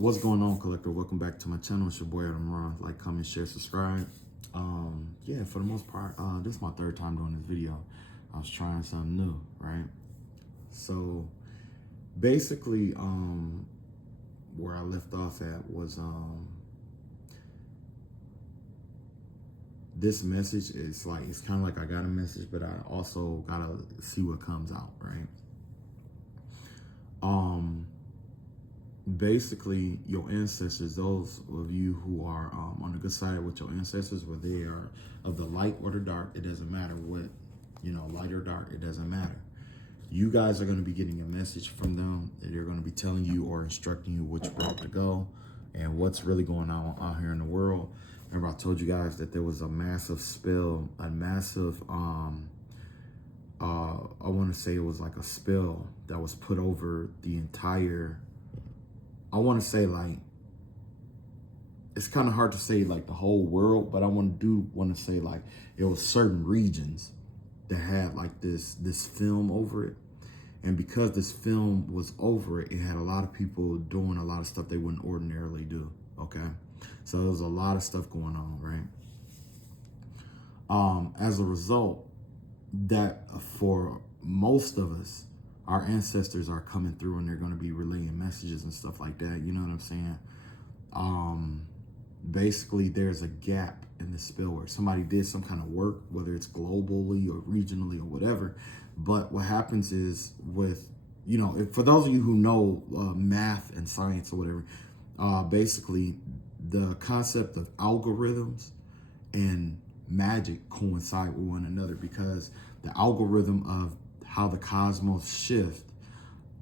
What's going on, collector? Welcome back to my channel. It's your boy Adam Raw. Like, comment, share, subscribe. Yeah, for the most part, this is my third time doing this video. I was trying something new, right? So basically, where I left off at was this message is like, it's kind of like I got a message, but I also gotta see what comes out, right? Basically, your ancestors, those of you who are on the good side with your ancestors, whether they are of the light or the dark, it doesn't matter what, light or dark, it doesn't matter. You guys are going to be getting a message from them. They're going to be telling you or instructing you which route to go and what's really going on out here in the world. Remember, I told you guys that there was a massive spell, a massive, I want to say it was like a spell that was put over the entire, I want to say, like, it's kind of hard to say like the whole world, but I want to say like it was certain regions that had like this film over it. And because this film was over it, it had a lot of people doing a lot of stuff they wouldn't ordinarily do. Okay. So there was a lot of stuff going on, right? As a result, that for most of us, our ancestors are coming through and they're going to be relaying messages and stuff like that. You know what I'm saying? Basically, there's a gap in the spell where somebody did some kind of work, whether it's globally or regionally or whatever. But what happens is with, for those of you who know math and science or whatever, basically the concept of algorithms and magic coincide with one another, because the algorithm of how the cosmos shift,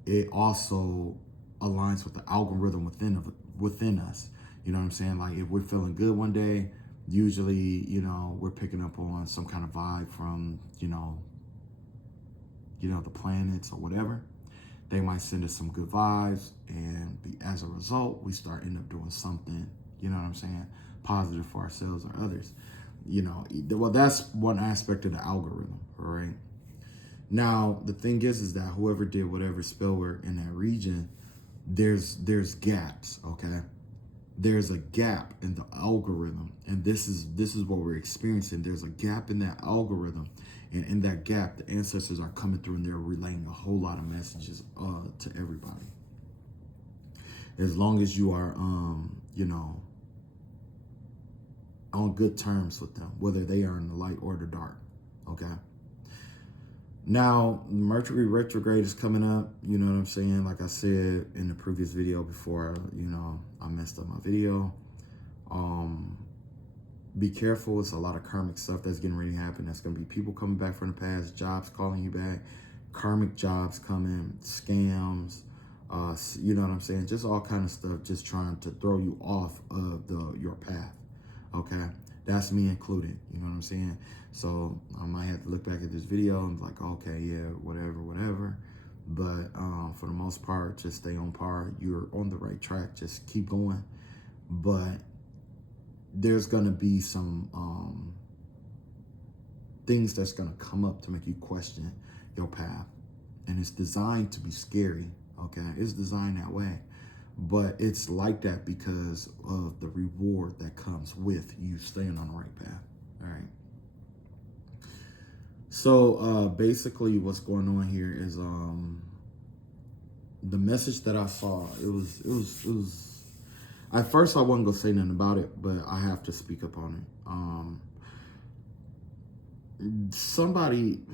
it also aligns with the algorithm within us. You know what I'm saying? Like, if we're feeling good one day, usually, we're picking up on some kind of vibe from, the planets or whatever. They might send us some good vibes, and as a result, we end up doing something, you know what I'm saying, positive for ourselves or others. Well, that's one aspect of the algorithm, right? Now, the thing is that whoever did whatever spell work in that region, there's gaps, okay? There's a gap in the algorithm, and this is what we're experiencing. There's a gap in that algorithm, and in that gap, the ancestors are coming through and they're relaying a whole lot of messages to everybody. As long as you are, on good terms with them, whether they are in the light or the dark, okay? Now, Mercury retrograde is coming up, you know what I'm saying? Like I said in the previous video before, I messed up my video. Be careful. It's a lot of karmic stuff that's getting ready to happen. That's going to be people coming back from the past, jobs calling you back, karmic jobs coming, scams, you know what I'm saying? Just all kind of stuff, just trying to throw you off of your path, okay? That's me included, you know what I'm saying? So I might have to look back at this video and be like, okay, yeah, whatever. But for the most part, just stay on par. You're on the right track. Just keep going. But there's going to be some things that's going to come up to make you question your path. And it's designed to be scary, okay? It's designed that way. But it's like that because of the reward that comes with you staying on the right path, all right? So basically what's going on here is the message that I saw, it was, at first I wasn't gonna say nothing about it, but I have to speak up on it. Somebody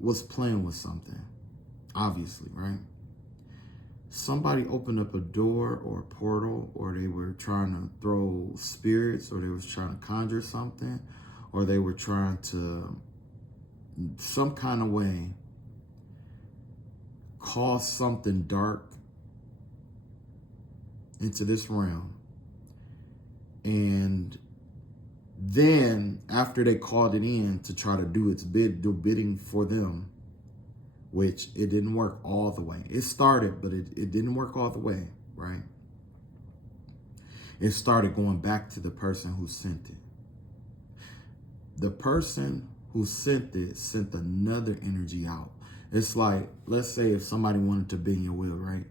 was playing with something, obviously, right? Somebody opened up a door or a portal, or they were trying to throw spirits, or they was trying to conjure something, or they were trying to, some kind of way, cause something dark into this realm. And then after they called it in to try to do bidding for them, which it didn't work all the way. It started, but it didn't work all the way, right? It started going back to the person who sent it. The person who sent it sent another energy out. It's like, let's say if somebody wanted to bend your will, right?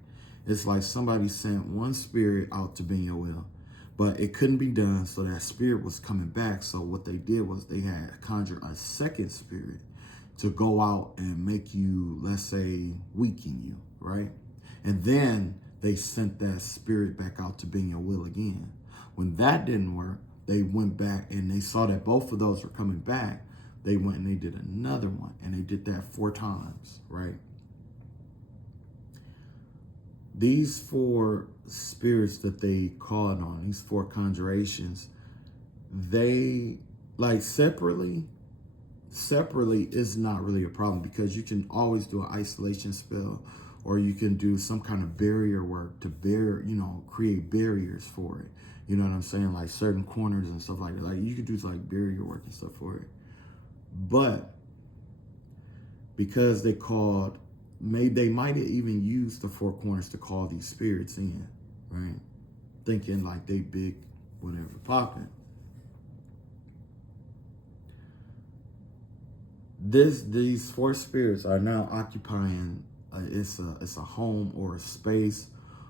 It's like somebody sent one spirit out to bend your will, but it couldn't be done, so that spirit was coming back. So what they did was they had conjured a second spirit to go out and make you, let's say, weaken you, right? And then they sent that spirit back out to bend your will again. When that didn't work, they went back and they saw that both of those were coming back. They went and they did another one, and they did that 4 times, right? These 4 spirits that they called on, these 4 conjurations, they, like, separately is not really a problem, because you can always do an isolation spell, or you can do some kind of barrier work to create barriers for it. You know what I'm saying? Like certain corners and stuff like that. Like you could do like barrier work and stuff for it. But because they might have even used the 4 corners to call these spirits in, right? Thinking like they big, whatever, popping. These 4 spirits are now occupying it's a home or a space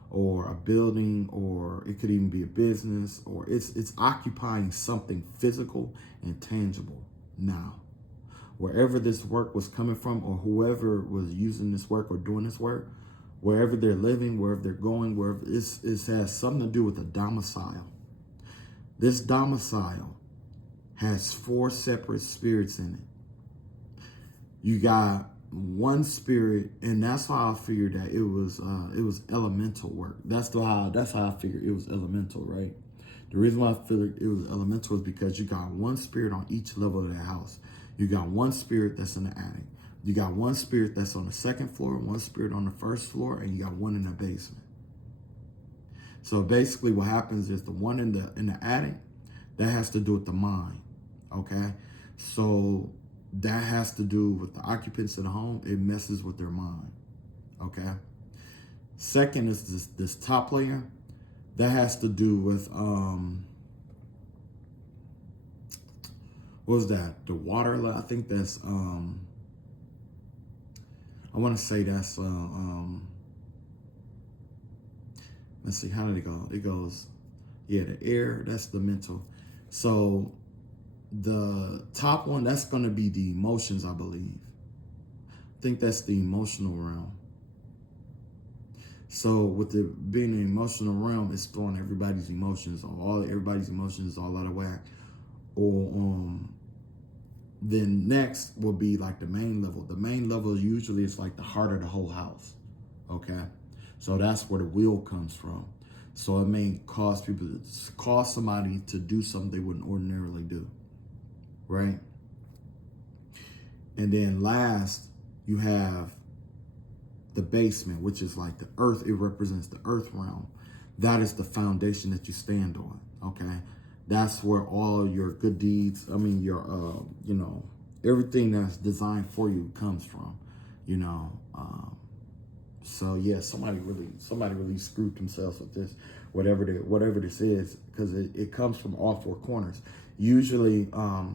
or a building, or it could even be a business, or it's occupying something physical and tangible now. Wherever this work was coming from, or whoever was using this work or doing this work, wherever they're living, wherever they're going, wherever it has something to do with a domicile. This domicile has 4 separate spirits in it. You got one spirit, and that's how I figured that it was elemental work. That's how I figured it was elemental, right? The reason why I figured it was elemental is because you got one spirit on each level of the house. You got one spirit that's in the attic. You got one spirit that's on the 2nd floor, one spirit on the 1st floor, and you got one in the basement. So basically what happens is the one in the attic, that has to do with the mind, okay? So that has to do with the occupants of the home. It messes with their mind, okay? Second is this top layer. That has to do with, what was that? The water, I think that's, I want to say that's, let's see, how did it go? It goes, yeah, the air, that's the mental. So the top one, that's going to be the emotions, I believe. I think that's the emotional realm. So with it being an emotional realm, it's throwing everybody's emotions, everybody's emotions all out of whack. Or then next will be like the main level. The main level usually is like the heart of the whole house. Okay, so that's where the will comes from. So it may cause somebody to do something they wouldn't ordinarily do, right? And then last, you have the basement, which is like the earth. It represents the earth realm. That is the foundation that you stand on, okay? That's where all your good deeds, your, everything that's designed for you comes from, So yeah, somebody really screwed themselves with this, whatever this is, because it comes from all 4 corners. Usually, at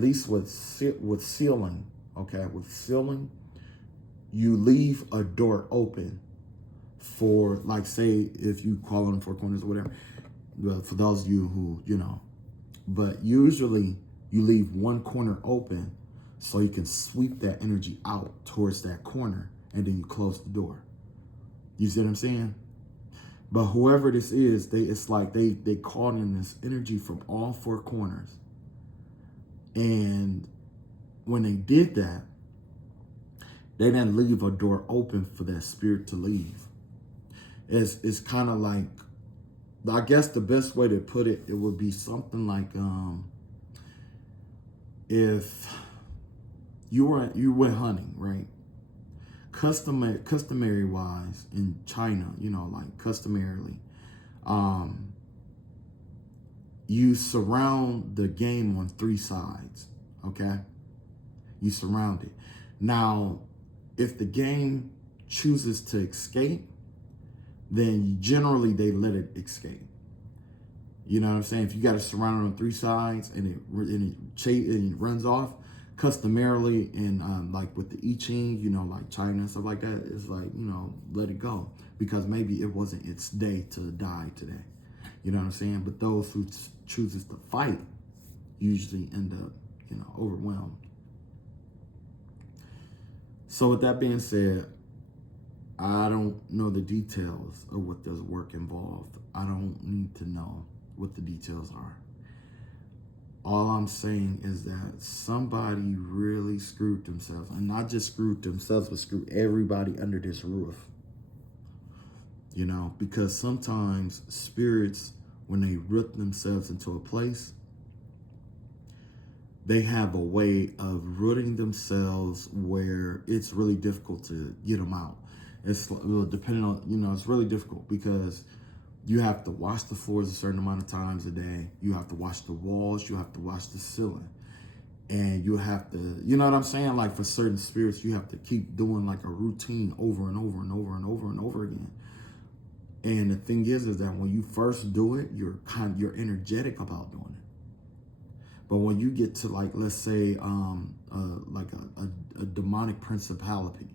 least with sealing, okay, with sealing, you leave a door open for, like, say, if you call them 4 corners or whatever, well, for those of you who, but usually you leave one corner open so you can sweep that energy out towards that corner, and then you close the door. You see what I'm saying? But whoever this is, it's like they called in this energy from all 4 corners. And when they did that, they didn't leave a door open for that spirit to leave. It's kind of like, I guess the best way to put it, it would be something like, if you went hunting, right? Customary wise in China, like customarily, you surround the game on 3 sides, okay? You surround it. Now, if the game chooses to escape, then generally they let it escape. You know what I'm saying? If you got it surrounded on three sides and it runs off, customarily in like with the I Ching, you know, like China and stuff like that, it's like, you know, let it go because maybe it wasn't its day to die today. You know what I'm saying? But those who chooses to fight usually end up, you know, overwhelmed. So with that being said, I don't know the details of what does work involved. I don't need to know what the details are. All I'm saying is that somebody really screwed themselves, and not just screwed themselves, but screwed everybody under this roof. You know, because sometimes spirits, when they root themselves into a place, they have a way of rooting themselves where it's really difficult to get them out. It's depending on, you know, it's really difficult because you have to wash the floors a certain amount of times a day. You have to wash the walls. You have to wash the ceiling. And you have to, you know what I'm saying? Like for certain spirits, you have to keep doing like a routine over and over and over and over and over again. And the thing is that when you first do it, you're energetic about doing it. But when you get to like, let's say, like a demonic principality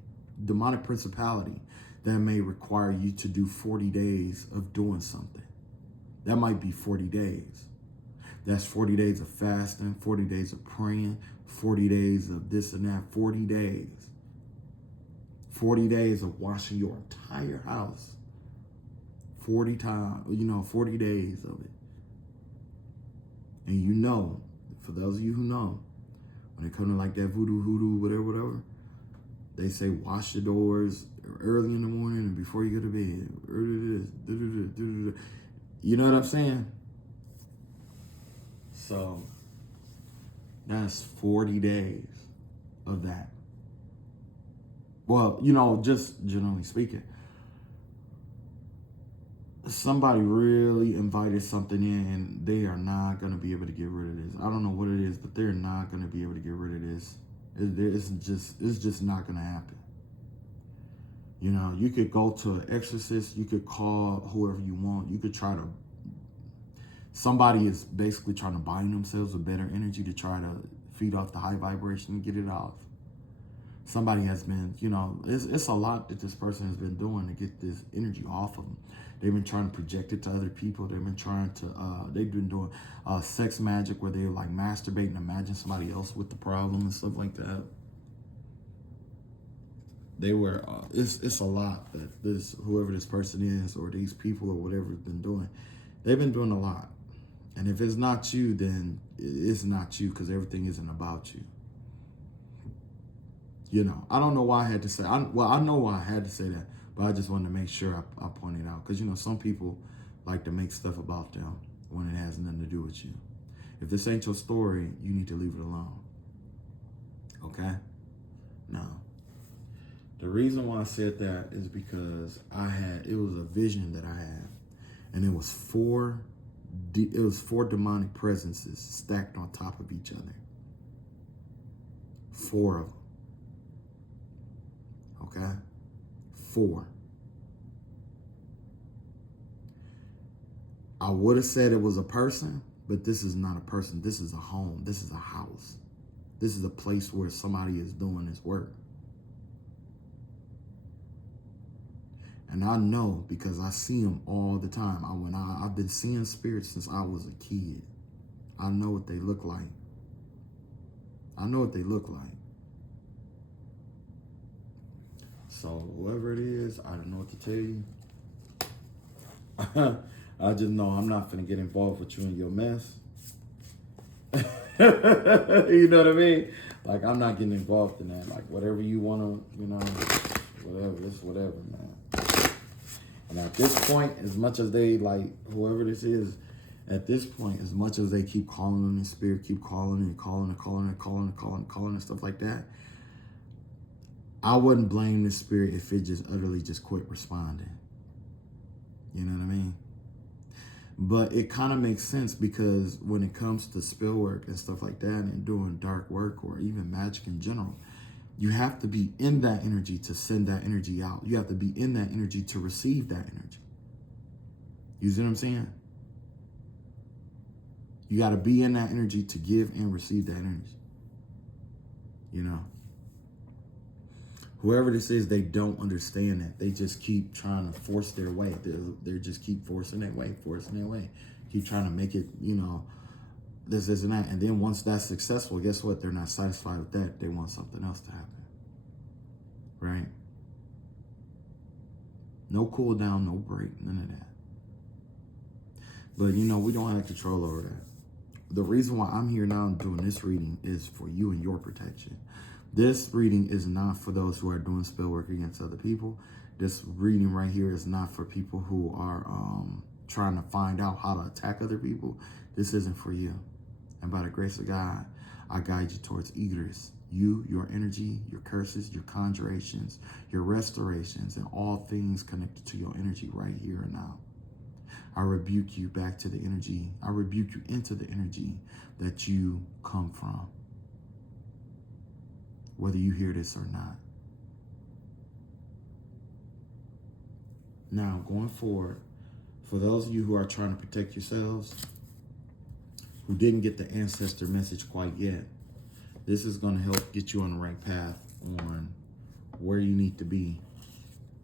that may require you to do 40 days of doing something. That might be 40 days. That's 40 days of fasting, 40 days of praying, 40 days of this and that, 40 days. 40 days of washing your entire house. 40 times, you know, 40 days of it. And you know, for those of you who know, when it comes to like that voodoo, whatever, they say wash your doors early in the morning and before you go to bed. You know what I'm saying? So that's 40 days of that. Well, you know, just generally speaking, somebody really invited something in and they are not going to be able to get rid of this. I don't know what it is, but they're not going to be able to get rid of this. It's just not going to happen. You know, you could go to an exorcist, you could call whoever you want, you could try to, somebody is basically trying to bind themselves with better energy to try to feed off the high vibration and get it off. Somebody has been, you know, it's a lot that this person has been doing to get this energy off of them. They've been trying to project it to other people. They've been trying to, they've been doing sex magic where they're like masturbating, imagine somebody else with the problem and stuff like that. They were, it's a lot that whoever this person is or these people or whatever has been doing. They've been doing a lot. And if it's not you, then it's not you because everything isn't about you. You know, I don't know why I had to say, I know why I had to say that, but I just wanted to make sure I pointed out. Because, you know, some people like to make stuff about them when it has nothing to do with you. If this ain't your story, you need to leave it alone. Okay? Now, the reason why I said that is because it was a vision that I had. And it was four demonic presences stacked on top of each other. 4 of them. Okay? 4. I would have said it was a person, but this is not a person. This is a home. This is a house. This is a place where somebody is doing this work. And I know because I see them all the time. I've been seeing spirits since I was a kid. I know what they look like. I know what they look like. So whoever it is, I don't know what to tell you. I just know I'm not finna get involved with you in your mess. You know what I mean? Like, I'm not getting involved in that. Like, whatever you want to, you know, whatever, it's whatever, man. And at this point, as much as they, like, whoever this is, at this point, as much as they keep calling on the spirit, keep calling and calling and stuff like that, I wouldn't blame the spirit if it just utterly just quit responding. You know what I mean? But it kind of makes sense because when it comes to spell work and stuff like that and doing dark work or even magic in general, you have to be in that energy to send that energy out. You have to be in that energy to receive that energy. You see what I'm saying? You got to be in that energy to give and receive that energy. You know, whoever this is, they don't understand that. They just keep trying to force their way. They just keep forcing their way, Keep trying to make it, you know, this, and that. And then once that's successful, guess what? They're not satisfied with that. They want something else to happen. Right? No cool down, no break, none of that. But, you know, we don't have control over that. The reason why I'm here now doing this reading is for you and your protection. This reading is not for those who are doing spell work against other people. This reading right here is not for people who are trying to find out how to attack other people. This isn't for you. And by the grace of God, I guide you towards egress. You, your energy, your curses, your conjurations, your restorations, and all things connected to your energy right here and now. I rebuke you back to the energy. I rebuke you into the energy that you come from, whether you hear this or not. Now, going forward, for those of you who are trying to protect yourselves, who didn't get the ancestor message quite yet, this is going to help get you on the right path on where you need to be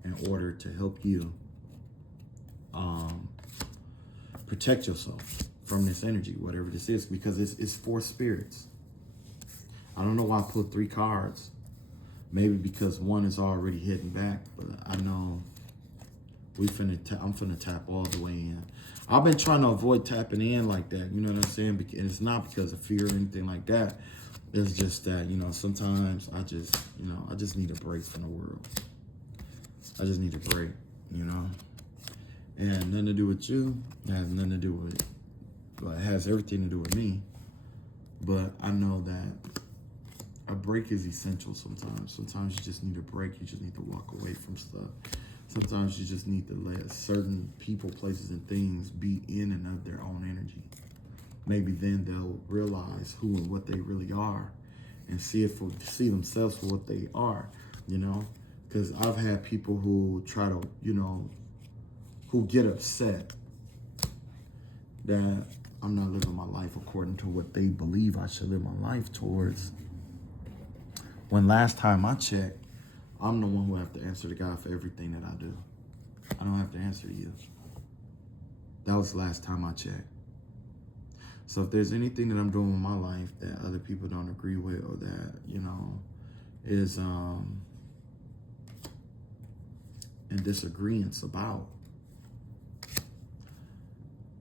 in order to help you protect yourself from this energy, whatever this is, because it's for spirits. I don't know why I put 3 cards. Maybe because one is already hitting back, but I know I'm finna tap all the way in. I've been trying to avoid tapping in like that, you know what I'm saying? And it's not because of fear or anything like that. It's just that, you know, sometimes I just need a break from the world. I just need a break, you know? It has nothing to do with you. It has nothing to do with, well, it has everything to do with me. But I know that a break is essential sometimes. Sometimes you just need a break. You just need to walk away from stuff. Sometimes you just need to let certain people, places, and things be in and of their own energy. Maybe then they'll realize who and what they really are and see themselves for what they are, you know? Because I've had people who try to, you know, who get upset that I'm not living my life according to what they believe I should live my life towards. When last time I checked, I'm the one who have to answer to God for everything that I do. I don't have to answer to you. That was the last time I checked. So if there's anything that I'm doing with my life that other people don't agree with, or that, you know, is in disagreements about,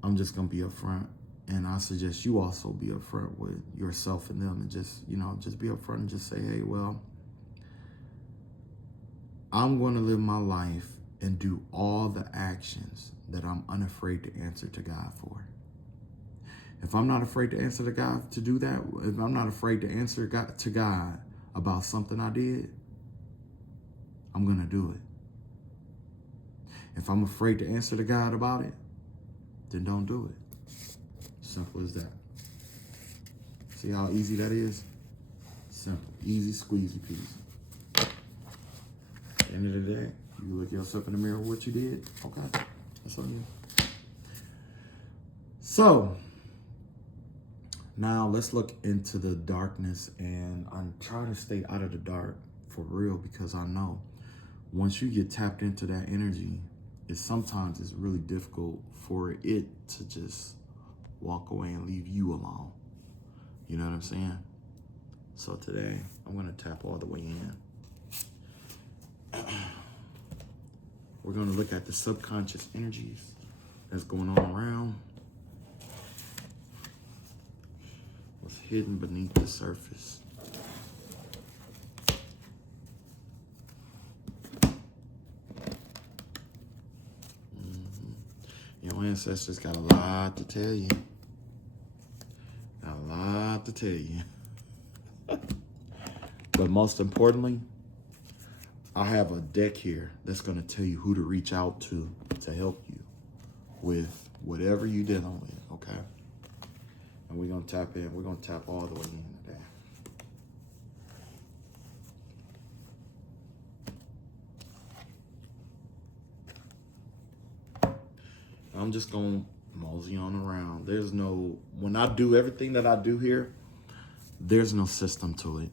I'm just going to be upfront. And I suggest you also be upfront with yourself and them, and just, you know, just be upfront and just say, hey, well, I'm going to live my life and do all the actions that I'm unafraid to answer to God for. If I'm not afraid to answer to God to do that, if I'm not afraid to answer to God about something I did, I'm going to do it. If I'm afraid to answer to God about it, then don't do it. Simple as that. See how easy that is? Simple, easy, squeezy, peasy. At the end of the day, you look yourself in the mirror, what you did, okay, that's on you. So, now let's look into the darkness, and I'm trying to stay out of the dark for real, because I know once you get tapped into that energy, sometimes it's really difficult for it to just walk away and leave you alone. You know what I'm saying? So today, I'm going to tap all the way in. We're going to look at the subconscious energies that's going on around. What's hidden beneath the surface. Your ancestors got a lot to tell you. Got a lot to tell you. But most importantly, I have a deck here that's going to tell you who to reach out to help you with whatever you're dealing with, okay? And we're going to tap in. We're going to tap all the way in today. I'm just going to mosey on around. There's no, when I do everything that I do here, there's no system to it.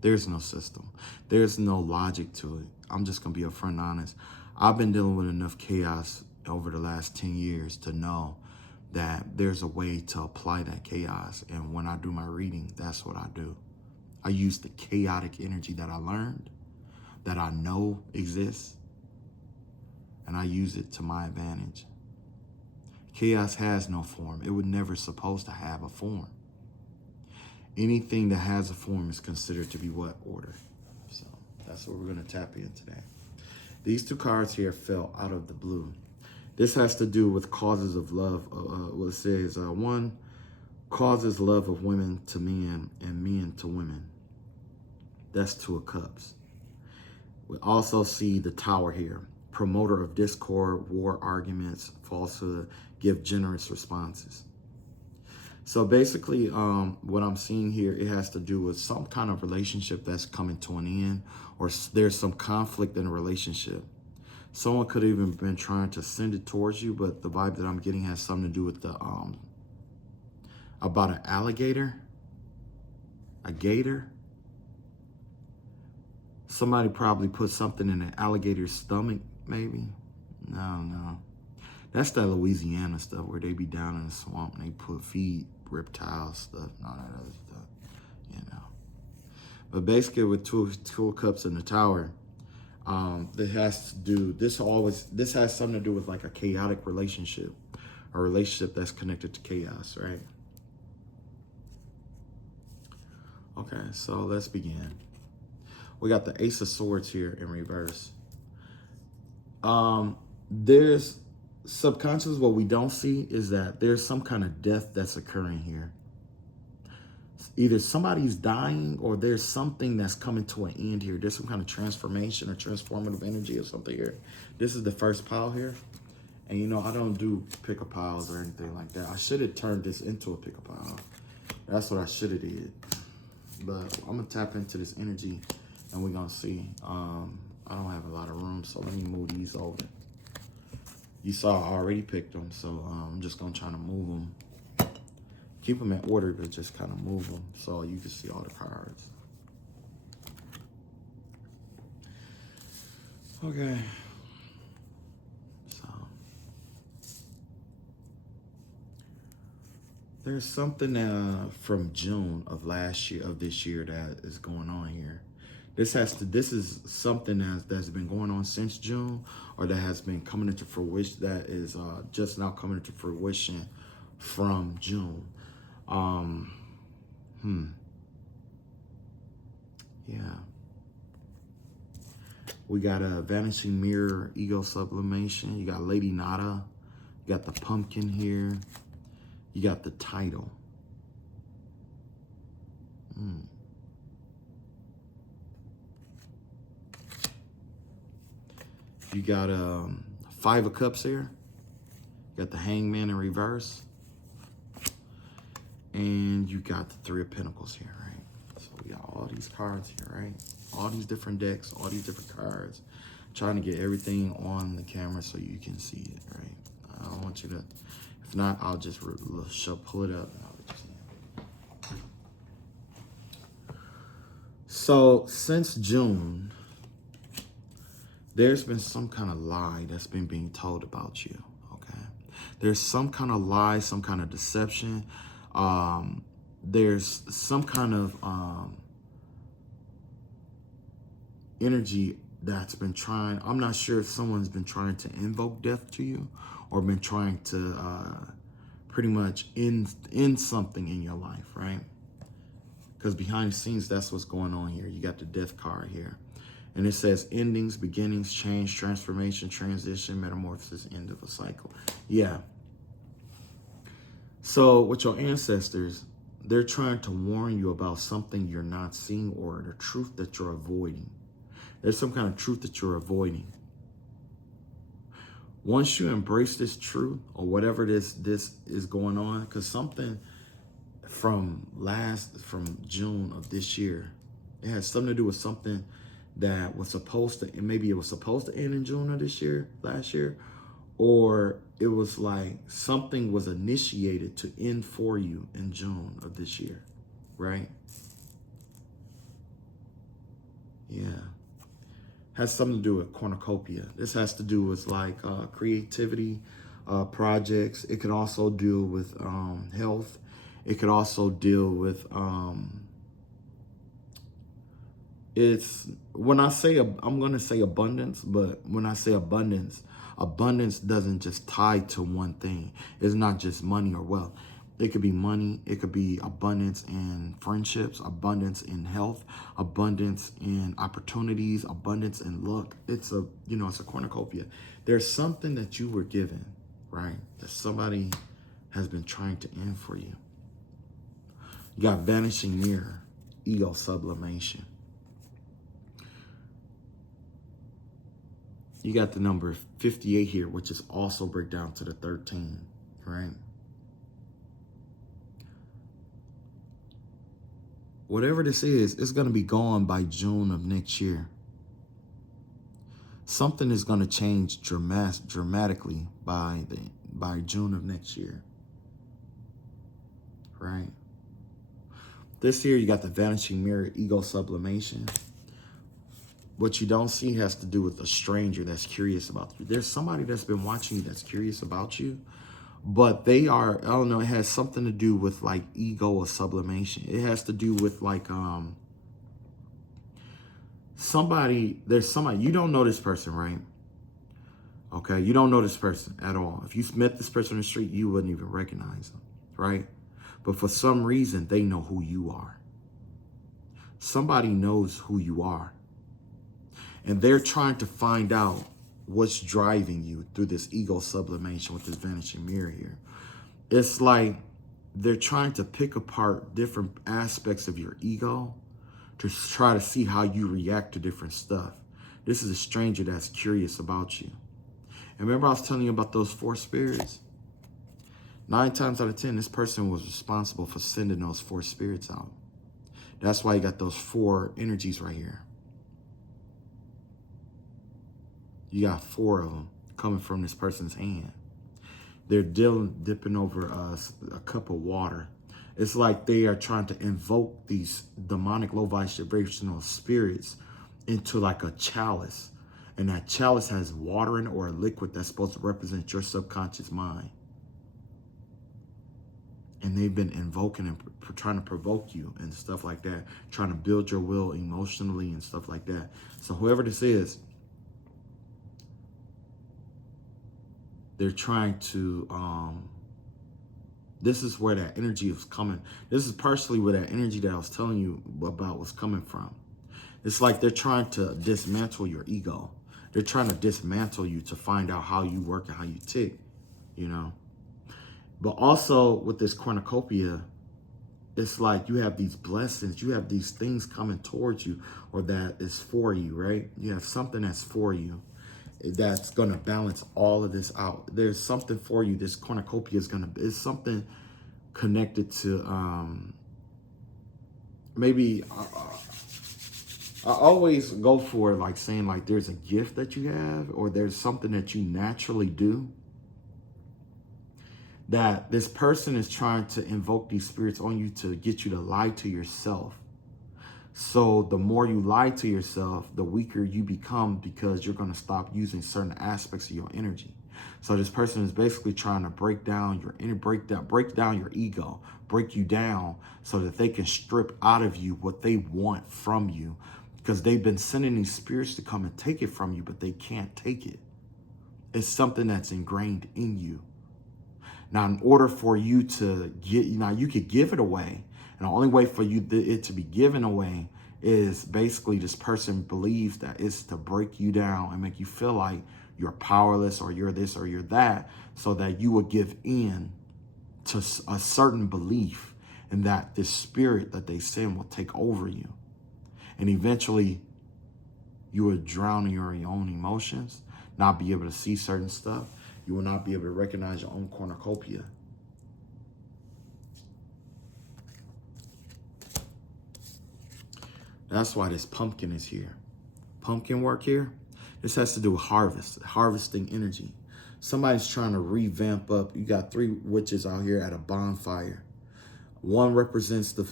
There's no system. There's no logic to it. I'm just going to be upfront and honest. I've been dealing with enough chaos over the last 10 years to know that there's a way to apply that chaos. And when I do my reading, that's what I do. I use the chaotic energy that I learned, that I know exists, and I use it to my advantage. Chaos has no form. It was never supposed to have a form. Anything that has a form is considered to be what? Order. So that's what we're going to tap in today. These two cards here fell out of the blue. This has to do with causes of love. What it says, one, causes love of women to men and men to women. That's Two of Cups. We also see the Tower here. Promoter of discord, war, arguments, falsehood, give generous responses. So basically, what I'm seeing here, it has to do with some kind of relationship that's coming to an end, or there's some conflict in a relationship. Someone could have even been trying to send it towards you, but the vibe that I'm getting has something to do with the about an alligator, a gator. Somebody probably put something in an alligator's stomach, maybe. No. That's that Louisiana stuff where they be down in the swamp and they put feed reptiles stuff and all that other stuff, you know. But basically with two of Cups in the Tower, this has something to do with like a chaotic relationship, a relationship that's connected to chaos, right? Okay, so let's begin. We got the Ace of Swords here in reverse. There's subconscious, what we don't see is that there's some kind of death that's occurring here. Either somebody's dying or there's something that's coming to an end here. There's some kind of transformation or transformative energy or something here. This is the first pile here. And you know, I don't do pick-a piles or anything like that. I should have turned this into a pick-a pile. That's what I should have did. But I'm gonna tap into this energy and we're gonna see. I don't have a lot of room, so let me move these over. You saw I already picked them, so I'm just gonna try to move them. Keep them in order, but just kind of move them so you can see all the cards. Okay. So there's something from June of this year that is going on here. This is something that's been going on since June, or that has been coming into fruition, that is just now coming into fruition from June. Yeah. We got a Vanishing Mirror, Ego Sublimation. You got Lady Nada. You got the Pumpkin here. You got the Title. You got Five of Cups here. You got the Hangman in reverse. And you got the Three of Pentacles here, right? So we got all these cards here, right? All these different decks, all these different cards. I'm trying to get everything on the camera so you can see it, right? I don't want you to, if not, I'll just pull it up and I'll let you see it. So since June, there's been some kind of lie that's been being told about you, okay? There's some kind of lie, some kind of deception. There's some kind of energy that's been trying. I'm not sure if someone's been trying to invoke death to you or been trying to pretty much end something in your life, right? Because behind the scenes, that's what's going on here. You got the Death card here. And it says endings, beginnings, change, transformation, transition, metamorphosis, end of a cycle. Yeah. So with your ancestors, they're trying to warn you about something you're not seeing or the truth that you're avoiding. There's some kind of truth that you're avoiding. Once you embrace this truth or whatever this is going on, because something from June of this year, it has something to do with something that was supposed to, maybe it was supposed to end in June of this year, last year, or it was like something was initiated to end for you in June of this year, right? Yeah. Has something to do with cornucopia. This has to do with like creativity, projects. It can also deal with health. It could also deal with it's when I say I'm going to say abundance, but when I say abundance, abundance doesn't just tie to one thing. It's not just money or wealth. It could be money, it could be abundance in friendships, abundance in health, abundance in opportunities, abundance in luck. It's a, it's a cornucopia. There's something that you were given, right? That somebody has been trying to end for you. You got vanishing mirror, ego sublimation. You got the number 58 here, which is also break down to the 13, right? Whatever this is, it's going to be gone by June of next year. Something is going to change dramatically by June of next year, right? This year, you got the vanishing mirror, ego sublimation. What you don't see has to do with a stranger that's curious about you. There's somebody that's been watching you that's curious about you, but they are, I don't know, it has something to do with like ego or sublimation. It has to do with like there's somebody, you don't know this person, right? Okay, you don't know this person at all. If you met this person on the street, you wouldn't even recognize them, right? But for some reason, they know who you are. Somebody knows who you are. And they're trying to find out what's driving you through this ego sublimation with this vanishing mirror here. It's like they're trying to pick apart different aspects of your ego to try to see how you react to different stuff. This is a stranger that's curious about you. And remember I was telling you about those 4 spirits? 9 times out of 10, this person was responsible for sending those 4 spirits out. That's why you got those 4 energies right here. You got 4 of them coming from this person's hand. They're dipping over a cup of water. It's like they are trying to invoke these demonic low vibrational spirits into like a chalice. And that chalice has water in it or a liquid that's supposed to represent your subconscious mind. And they've been invoking and trying to provoke you and stuff like that, trying to build your will emotionally and stuff like that. So whoever this is, they're trying to, this is where that energy is coming. This is partially where that energy that I was telling you about was coming from. It's like they're trying to dismantle your ego. They're trying to dismantle you to find out how you work and how you tick, But also with this cornucopia, it's like you have these blessings, you have these things coming towards you or that is for you, right? You have something that's for you that's going to balance all of this out. There's something for you. This cornucopia is something connected to maybe I always go for like saying like there's a gift that you have or there's something that you naturally do that this person is trying to invoke these spirits on you to get you to lie to yourself. So the more you lie to yourself, the weaker you become because you're going to stop using certain aspects of your energy. So this person is basically trying to break down your ego, break you down so that they can strip out of you what they want from you because they've been sending these spirits to come and take it from you, but they can't take it. It's something that's ingrained in you. Now, in order for you to you could give it away. And the only way for it to be given away is basically this person believes that it's to break you down and make you feel like you're powerless or you're this or you're that, so that you would give in to a certain belief and that this spirit that they send will take over you. And eventually you will drown in your own emotions, not be able to see certain stuff. You will not be able to recognize your own cornucopia. That's why this pumpkin is here. Pumpkin work here. This has to do with harvesting energy. Somebody's trying to revamp up. You got 3 witches out here at a bonfire. One represents the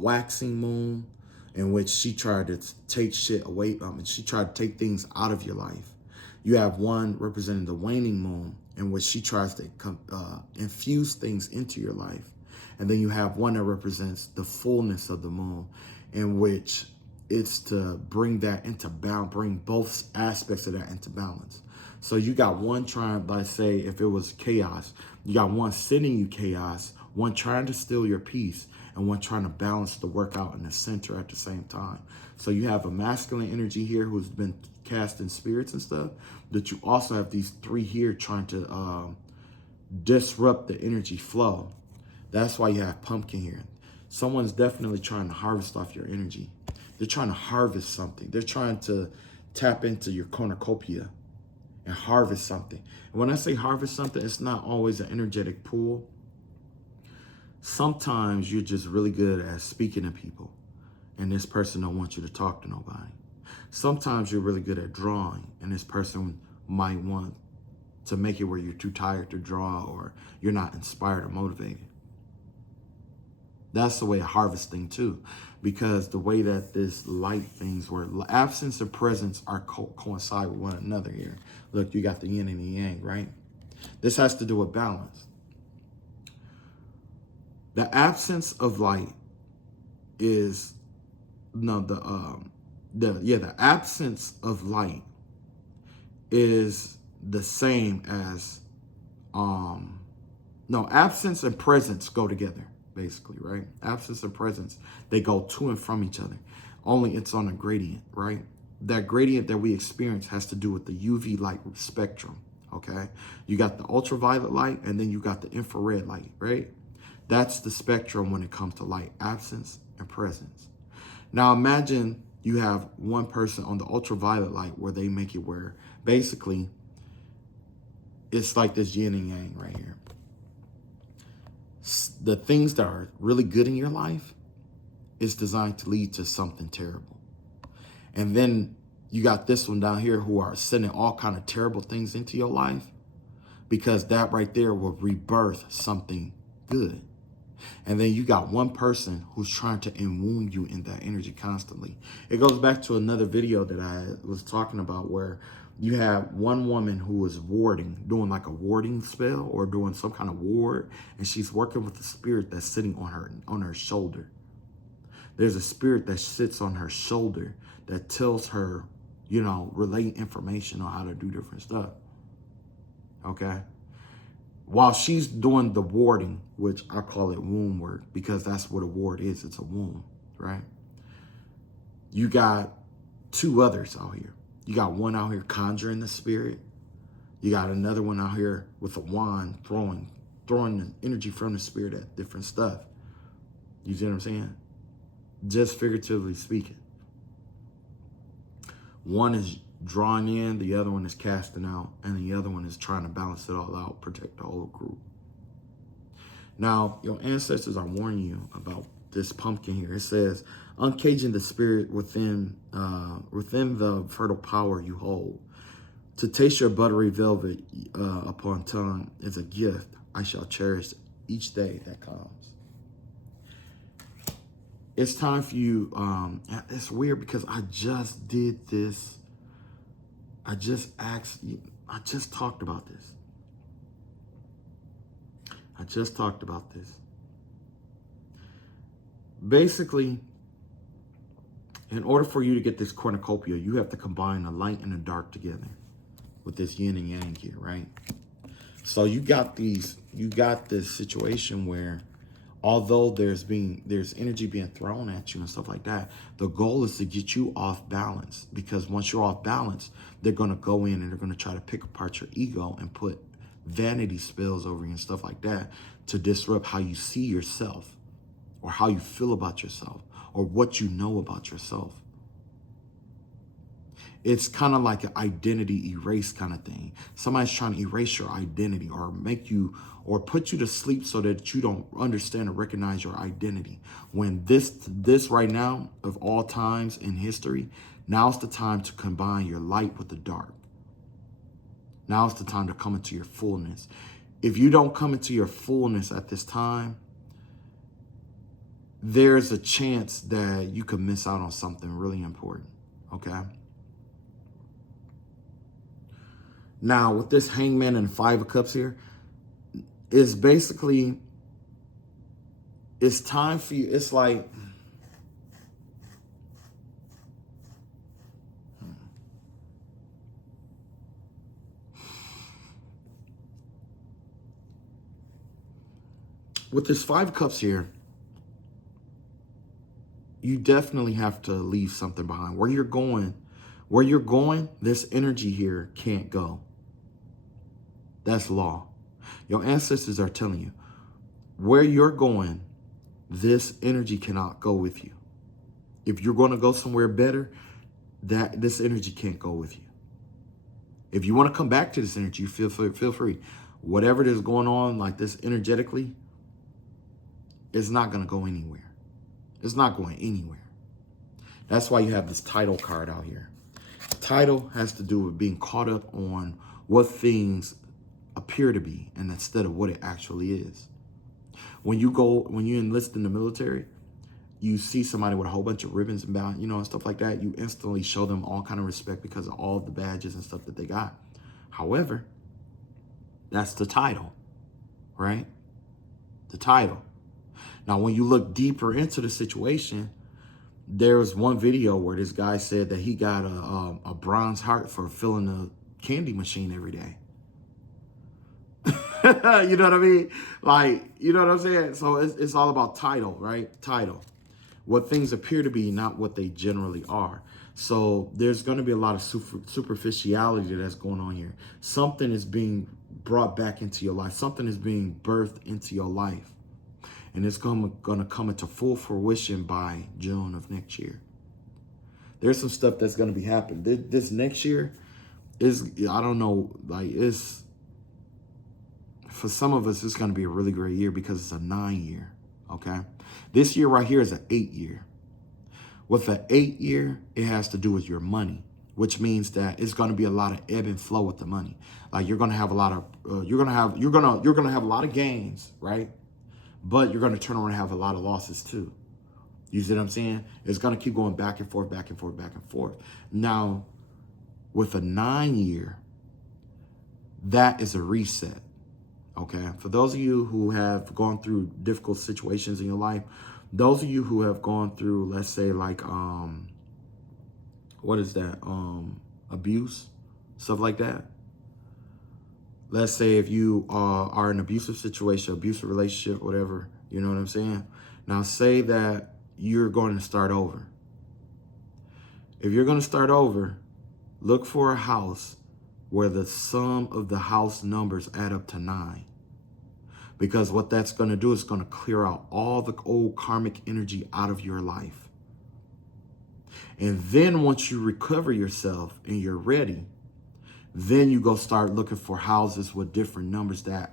waxing moon, in which she tried to take shit away. She tried to take things out of your life. You have one representing the waning moon, in which she tries to infuse things into your life. And then you have one that represents the fullness of the moon, in which it's to bring that into balance, bring both aspects of that into balance. So you got one trying, like say, if it was chaos, you got one sending you chaos, one trying to steal your peace, and one trying to balance the work out in the center at the same time. So you have a masculine energy here who's been casting spirits and stuff, but you also have these 3 here trying to disrupt the energy flow. That's why you have pumpkin here. Someone's definitely trying to harvest off your energy. They're trying to harvest something. They're trying to tap into your cornucopia and harvest something. And when I say harvest something, it's not always an energetic pool. Sometimes you're just really good at speaking to people, and this person don't want you to talk to nobody. Sometimes you're really good at drawing, and this person might want to make it where you're too tired to draw, or you're not inspired or motivated. That's the way of harvesting too, because the way that this light things work, absence and presence are coincide with one another here. Look, you got the yin and the yang, right? This has to do with balance. The absence of light is the absence of light is the same as absence and presence go together, basically, right? Absence and presence, they go to and from each other. Only it's on a gradient, right? That gradient that we experience has to do with the UV light spectrum, okay? You got the ultraviolet light, and then you got the infrared light, right? That's the spectrum when it comes to light, absence and presence. Now imagine you have one person on the ultraviolet light where they make it where basically it's like this yin and yang right here. The things that are really good in your life is designed to lead to something terrible. And then you got this one down here who are sending all kind of terrible things into your life, because that right there will rebirth something good. And then you got one person who's trying to wound you in that energy constantly. It goes back to another video that I was talking about where you have one woman who is warding, doing like a warding spell or doing some kind of ward, and she's working with the spirit that's sitting on her shoulder. There's a spirit that sits on her shoulder that tells her, relay information on how to do different stuff. Okay? While she's doing the warding, which I call it womb work, because that's what a ward is. It's a womb, right? You got 2 others out here. You got one out here conjuring the spirit. You got another one out here with a wand throwing the energy from the spirit at different stuff. You see what I'm saying? Just figuratively speaking. One is drawing in, the other one is casting out, and the other one is trying to balance it all out, protect the whole group. Now, your ancestors are warning you about this pumpkin here. It says, uncaging the spirit within the fertile power you hold. To taste your buttery velvet upon tongue is a gift I shall cherish each day that comes. It's time for you. It's weird because I just did this. I just talked about this. Basically, in order for you to get this cornucopia, you have to combine the light and the dark together with this yin and yang here, right? So you got this situation where although there's energy being thrown at you and stuff like that, the goal is to get you off balance, because once you're off balance, they're going to go in and they're going to try to pick apart your ego and put vanity spells over you and stuff like that to disrupt how you see yourself or how you feel about yourself or what you know about yourself. It's kind of like an identity erase kind of thing. Somebody's trying to erase your identity or make you or put you to sleep so that you don't understand or recognize your identity. When this right now, of all times in history, now's the time to combine your light with the dark. Now is the time to come into your fullness. If you don't come into your fullness at this time, there's a chance that you could miss out on something really important, okay? Now, with this Hangman and Five of Cups here, is basically, it's time for you. It's like, with this Five of Cups here, you definitely have to leave something behind. Where you're going, this energy here can't go. That's law. Your ancestors are telling you, where you're going, this energy cannot go with you. If you're going to go somewhere better, this energy can't go with you. If you want to come back to this energy, feel free. Whatever is going on like this energetically, it's not going to go anywhere. It's not going anywhere. That's why you have this title card out here. Title has to do with being caught up on what things appear to be and instead of what it actually is. When you enlist in the military, you see somebody with a whole bunch of ribbons and and stuff like that, you instantly show them all kind of respect because of all the badges and stuff that they got. However, that's the title, right? The title. Now, when you look deeper into the situation, there was one video where this guy said that he got a bronze heart for filling a candy machine every day. You know what I mean? Like, you know what I'm saying? So it's all about title, right? Title. What things appear to be, not what they generally are. So there's going to be a lot of superficiality that's going on here. Something is being brought back into your life. Something is being birthed into your life. And it's going to come into full fruition by June of next year. There's some stuff that's going to be happening. This next year is, I don't know, like for some of us, it's going to be a really great year because it's a 9-year, okay? This year right here is an 8-year. With an 8-year, it has to do with your money, which means that it's going to be a lot of ebb and flow with the money. Like you're going to have a lot of, you're going to have a lot of gains, right? But you're going to turn around and have a lot of losses too. You see what I'm saying? It's going to keep going back and forth, back and forth, back and forth. Now, with a 9-year, that is a reset, okay? For those of you who have gone through difficult situations in your life, those of you who have gone through, let's say like, what is that? Abuse, stuff like that. Let's say if you are in an abusive situation, abusive relationship, whatever, you know what I'm saying? Now say that you're going to start over. If you're going to start over, look for a house where the sum of the house numbers add up to 9. Because what that's going to do is going to clear out all the old karmic energy out of your life. And then once you recover yourself and you're ready, then you go start looking for houses with different numbers that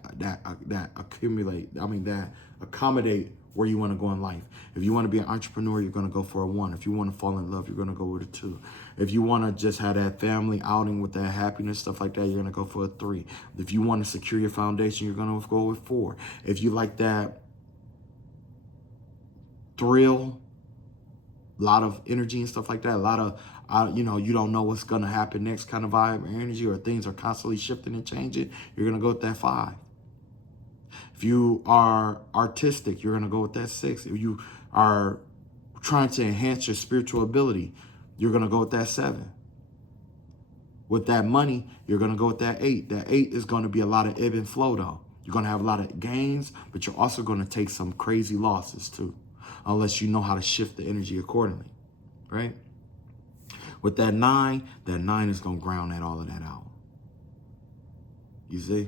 accommodate where you want to go in life. If you want to be an entrepreneur, you're going to go for a 1. If you want to fall in love, you're going to go with a 2. If you want to just have that family outing with that happiness, stuff like that, you're going to go for a 3. If you want to secure your foundation, you're going to go with 4. If you like that thrill, a lot of energy and stuff like that, a lot of, you don't know what's going to happen next kind of vibe or energy, or things are constantly shifting and changing, you're going to go with that 5. If you are artistic, you're going to go with that 6. If you are trying to enhance your spiritual ability, you're going to go with that 7. With that money, you're going to go with that 8. That 8 is going to be a lot of ebb and flow, though. You're going to have a lot of gains, but you're also going to take some crazy losses, too, unless you know how to shift the energy accordingly, right? With that 9 is going to ground all of that out. You see?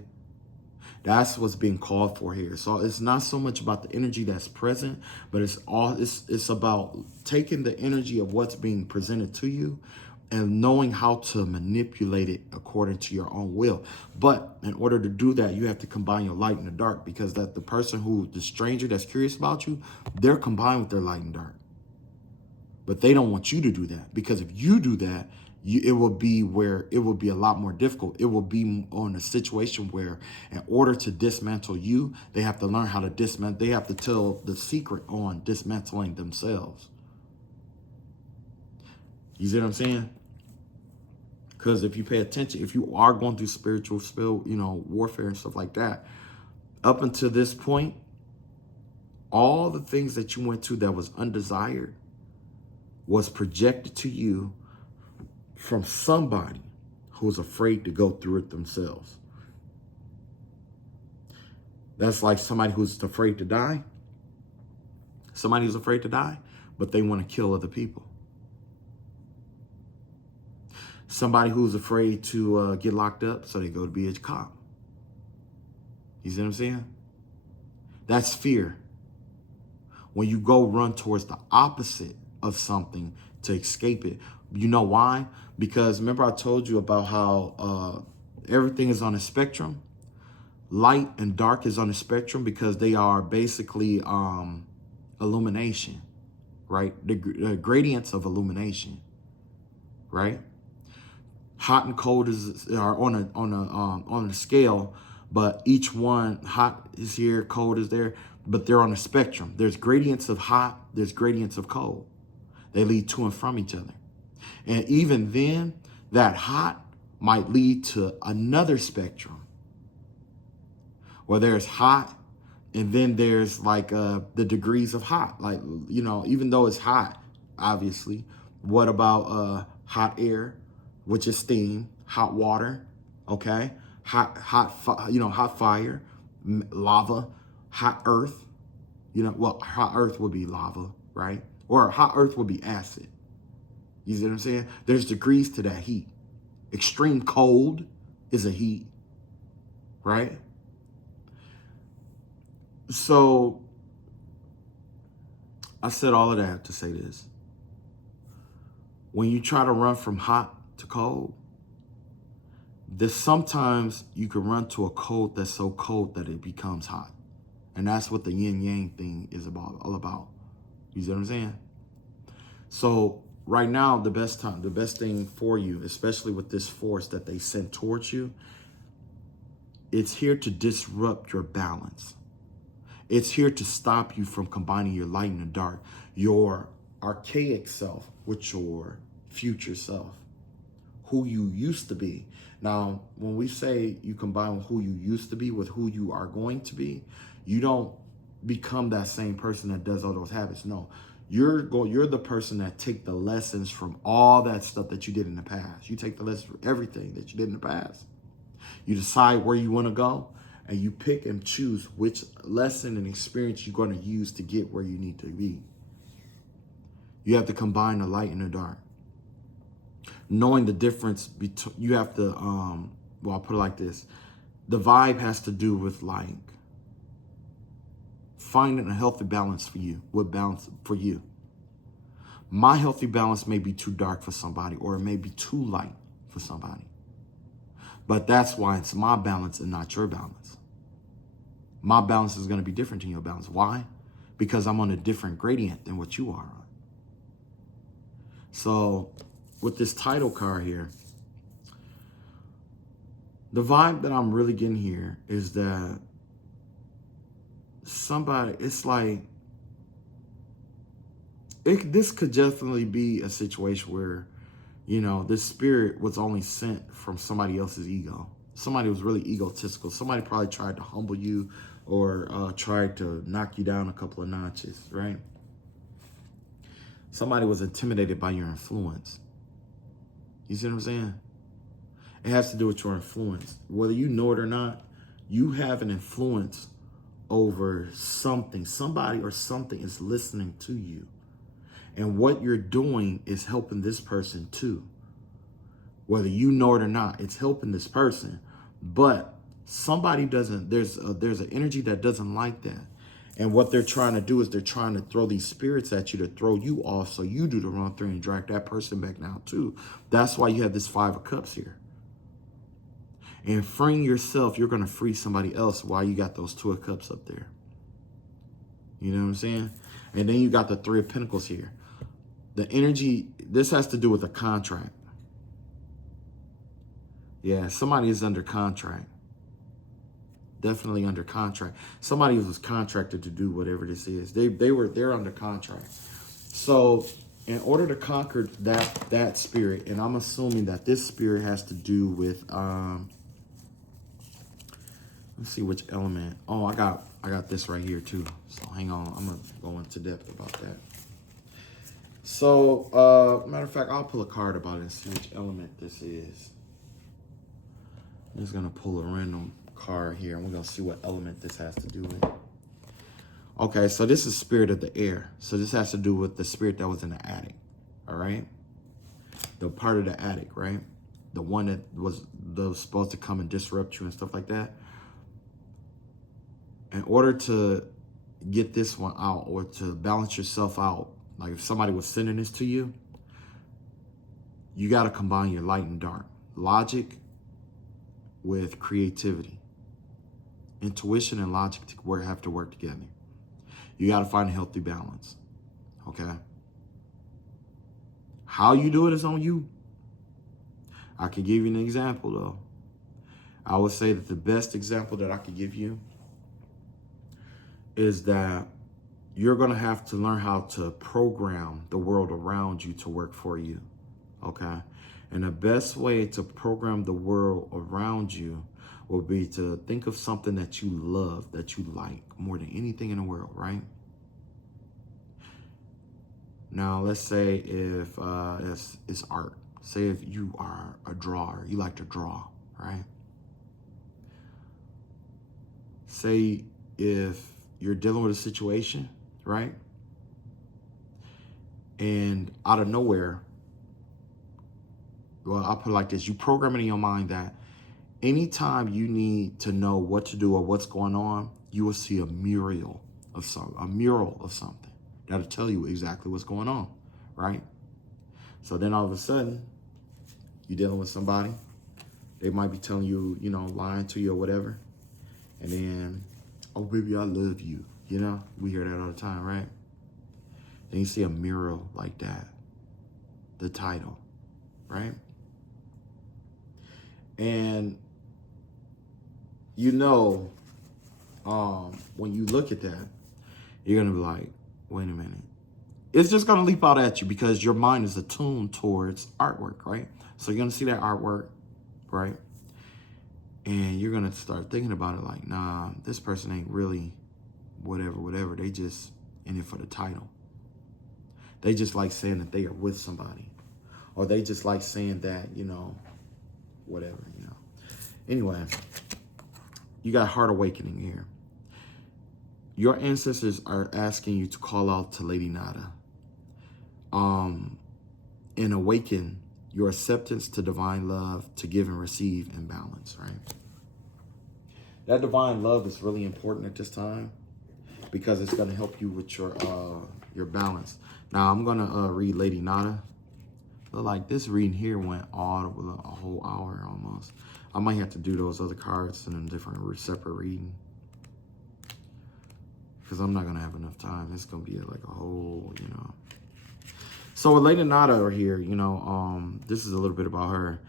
That's what's being called for here. So it's not so much about the energy that's present, but it's about taking the energy of what's being presented to you and knowing how to manipulate it according to your own will. But in order to do that, you have to combine your light and the dark, because that the stranger that's curious about you, they're combined with their light and dark. But they don't want you to do that, because if you do that, it will be where it will be a lot more difficult. It will be on a situation where in order to dismantle you, they have to learn how to dismantle. They have to tell the secret on dismantling themselves. You see what I'm saying? Because if you pay attention, if you are going through spiritual warfare and stuff like that, up until this point, all the things that you went to that was undesired was projected to you from somebody who's afraid to go through it themselves. That's like somebody who's afraid to die. Somebody who's afraid to die, but they want to kill other people. Somebody who's afraid to get locked up, so they go to be a cop. You see what I'm saying? That's fear. When you go run towards the opposite of something to escape it. You know why? Because remember I told you about how everything is on a spectrum. Light and dark is on a spectrum because they are basically illumination, right? The gradients of illumination, right? Hot and cold are on a scale, but each one, hot is here, cold is there, but they're on a spectrum. There's gradients of hot, there's gradients of cold. They lead to and from each other. And even then, that hot might lead to another spectrum where there's hot and then there's like the degrees of hot. Like, even though it's hot, obviously, what about hot air, which is steam, hot water, okay? Hot fire, lava, hot earth. Hot earth would be lava, right? Or hot earth would be acid. You see what I'm saying? There's degrees to that heat. Extreme cold is a heat, right? So I said all of that to say this. When you try to run from hot to cold, sometimes you can run to a cold that's so cold that it becomes hot. And that's what the yin yang thing is all about. You see what I'm saying? So right now, the best thing for you, especially with this force that they sent towards you, it's here to disrupt your balance. It's here to stop you from combining your light and the dark, your archaic self with your future self, who you used to be. Now, when we say you combine who you used to be with who you are going to be, you don't become that same person that does all those habits. No, you're the person that take the lessons from all that stuff that you did in the past. You take the lessons from everything that you did in the past. You decide where you want to go, and you pick and choose which lesson and experience you're going to use to get where you need to be. You have to combine the light and the dark. Knowing the difference between, you have to, I'll put it like this. The vibe has to do with like finding a healthy balance for you. What balance for you? My healthy balance may be too dark for somebody, or it may be too light for somebody. But that's why it's my balance and not your balance. My balance is going to be different than your balance. Why? Because I'm on a different gradient than what you are on. So with this title card here, the vibe that I'm really getting here is that it's like, this could definitely be a situation where, this spirit was only sent from somebody else's ego. Somebody was really egotistical. Somebody probably tried to humble you or tried to knock you down a couple of notches, right? Somebody was intimidated by your influence. You see what I'm saying? It has to do with your influence. Whether you know it or not, you have an influence over something. Somebody or something is listening to you. And what you're doing is helping this person too. Whether you know it or not, it's helping this person. But somebody doesn't, there's an energy that doesn't like that. And what they're trying to do is they're trying to throw these spirits at you to throw you off so you do the wrong thing and drag that person back down too. That's why you have this 5 of Cups here. And freeing yourself, you're going to free somebody else while you got those 2 of Cups up there. You know what I'm saying? And then you got the 3 of Pentacles here. The energy, this has to do with a contract. Yeah, somebody is under contract. Definitely under contract. Somebody was contracted to do whatever this is. They're under contract. So in order to conquer that spirit, and I'm assuming that this spirit has to do with let's see which element. Oh, I got this right here too. So hang on, I'm gonna go into depth about that. So matter of fact, I'll pull a card about it and see which element this is. I'm just gonna pull a random card here and we're gonna see what element this has to do with. Okay, so this is spirit of the air. So this has to do with the spirit that was in the attic. All right, the part of the attic, right? The one that was supposed to come and disrupt you and stuff like that. In order to get this one out or to balance yourself out, like if somebody was sending this to you, you got to combine your light and dark, logic with creativity. Intuition and logic have to work together. You got to find a healthy balance, okay? How you do it is on you. I could give you an example, though. I would say that the best example that I could give you is that you're going to have to learn how to program the world around you to work for you, okay? And the best way to program the world around you will be to think of something that you love, that you like more than anything in the world, right? Now, let's say if it's art. Say if you are a drawer, you like to draw, right? Say if you're dealing with a situation, right? And out of nowhere, well, I'll put it like this. You program it in your mind that anytime you need to know what to do or what's going on, you will see a mural of something that'll tell you exactly what's going on, right? So then all of a sudden, you're dealing with somebody. They might be telling you, lying to you or whatever. And then, oh, baby, I love you. We hear that all the time, right? Then you see a mural like that, the title, right? And when you look at that, you're going to be like, wait a minute. It's just going to leap out at you because your mind is attuned towards artwork, right? So you're going to see that artwork, right? And you're going to start thinking about it like, nah, this person ain't really whatever. They just in it for the title. They just like saying that they are with somebody. Or they just like saying that, whatever. Anyway, you got heart awakening here. Your ancestors are asking you to call out to Lady Nada. And awaken your acceptance to divine love, to give and receive in balance, right? That divine love is really important at this time because it's going to help you with your balance. Now, I'm going to read Lady Nada. But like this reading here went all over a whole hour almost. I might have to do those other cards in a different separate reading because I'm not going to have enough time. It's going to be like a whole, So with Lady Nada here, this is a little bit about her.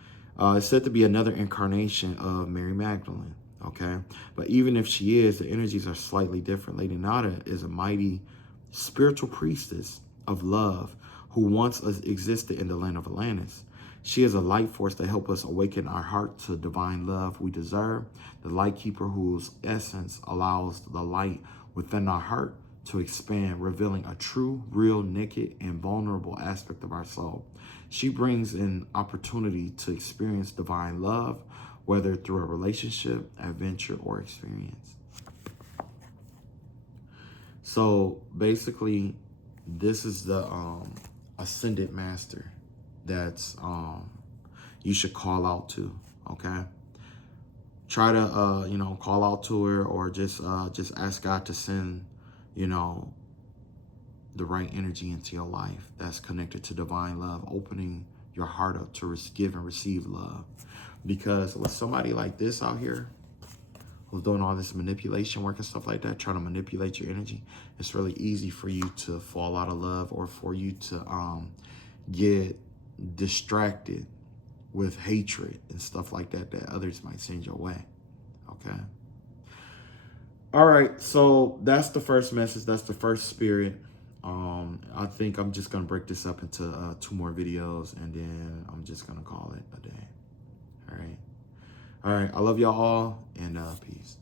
It's said to be another incarnation of Mary Magdalene, okay? But even if she is, the energies are slightly different. Lady Nada is a mighty spiritual priestess of love who once existed in the land of Atlantis. She is a light force to help us awaken our heart to divine love we deserve, the light keeper whose essence allows the light within our heart to expand, revealing a true, real, naked, and vulnerable aspect of our soul. She brings an opportunity to experience divine love, whether through a relationship, adventure, or experience. So basically, this is the ascended master that's you should call out to, okay? Try to call out to her or just ask God to send the right energy into your life that's connected to divine love, opening your heart up to give and receive love. Because with somebody like this out here who's doing all this manipulation work and stuff like that, trying to manipulate your energy, it's really easy for you to fall out of love or for you to get distracted with hatred and stuff like that that others might send your way. Okay. All right. So that's the first message. That's the first spirit. I think I'm just going to break this up into 2 more videos, and then I'm just going to call it a day. All right. All right. I love y'all all, and peace.